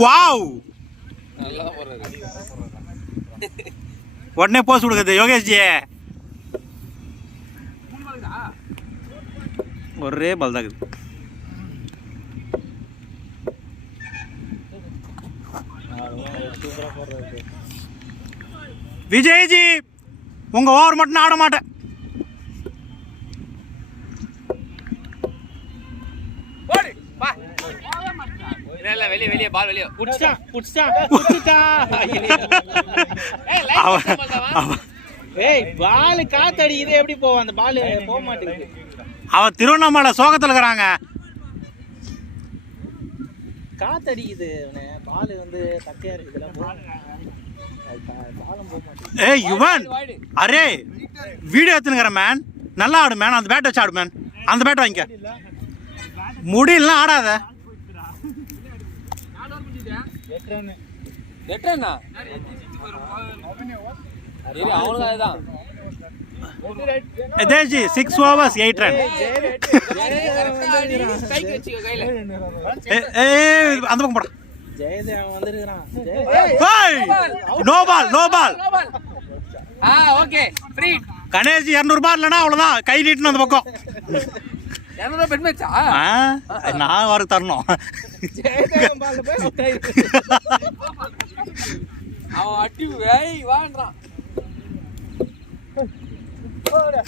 Wow உடனே post கொடுக்குது Yogesh G. ஒரே பால் தான் இருக்குது. விஜய்ஜி உங்க ஓவர் மட்டும் நான் ஆட மாட்டேன். வெளியே பால் வெளியே பால் காத்தடிக்குது. எப்படி போவான் அந்த பால்? போக மாட்டேங்குது. அவன் திருவண்ணாமலை சோகத்தில் இருக்கிறாங்க. காத்தடிக்குது பால் வந்து தக்கையா இருக்குதுல. ஏய் யுவன், அரே வீடியோ எடுத்துனுங்கிற மேன். நல்லா ஆடு மேன். அந்த பேட் வச்சு ஆடு மேன். அந்த பேட் வாங்கிக்க. முடியலாம் ஆடாத. ஜெயஜி 6 overs 8 run. அந்த பக்கம் போடா. ஜெயதேவன் வந்திருக்கான். No ball no ball. Okay free. Ganesh 200 ball இல்லனா அவ்வளவுதான். கை நீட்டணும் அந்த பக்கம். 200 பெட் மேட்சா? நான் அவருக்கு தரணும். ஜெயதேவன் பால்ல போய் கை அவன் அடி வேய் வாங்கறான்.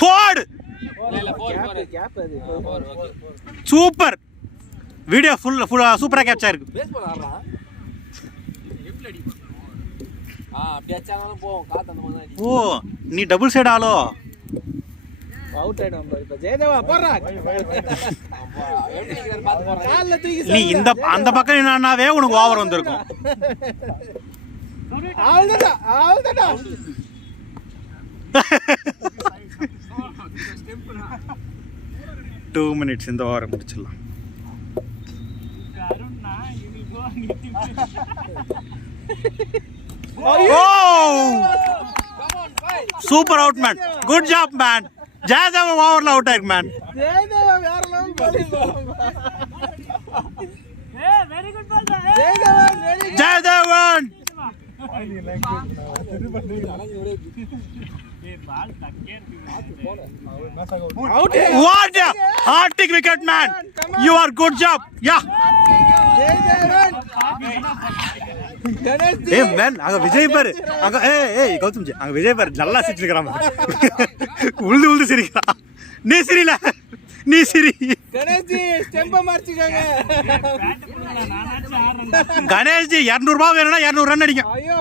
போடு. இல்ல போடு கேப் அது. Okay super. வீடியோ ஃபுல்லா சூப்பரா கேப்சர் இருக்கு. பேஸ் பால் ஆடுறான். எப்படி அடி? அப்படியே அச்சாலும் போவும். காத்து அந்த மாதிரி அடி. ஓ நீ டபுள் சைடு ஆளோ. அவுட் ஆயிடும் இப்ப. ஜெயதேவா போறா. கால்ல தூக்கி நீ இந்த அந்த பக்கம் என்னன்னாவே உனக்கு ஓவர் வந்திருக்கும். ஆல்டா 2 minutes இந்த ஓவரை முடிச்சிடலாம். Super out man. Good job man. Jayadevan ஓவர்ல அவுட் ஆயிருக்கு மேன். ஜெயதேவா வேற level bowling. Very good ball Jayadevan. Jayadevan what a hard wicket man. You are good job. Yeah. A man அங்க விஜய் பாரு. அங்க ஏய் கௌதம் ஜி அங்க விஜய் பாரு நல்லா சிரிச்சிருக்கான். உழுது உழுது சிரிக்கிறான். நீ சிரில. நீ சிரி. கணேஷ் ஜி ஸ்டெம்ப மார்ச்சிட்டாங்க. கணேஷ் ஜி 200 ரூபாய் வேணும்னா 200 ரன் அடிக்கும். ஐயோ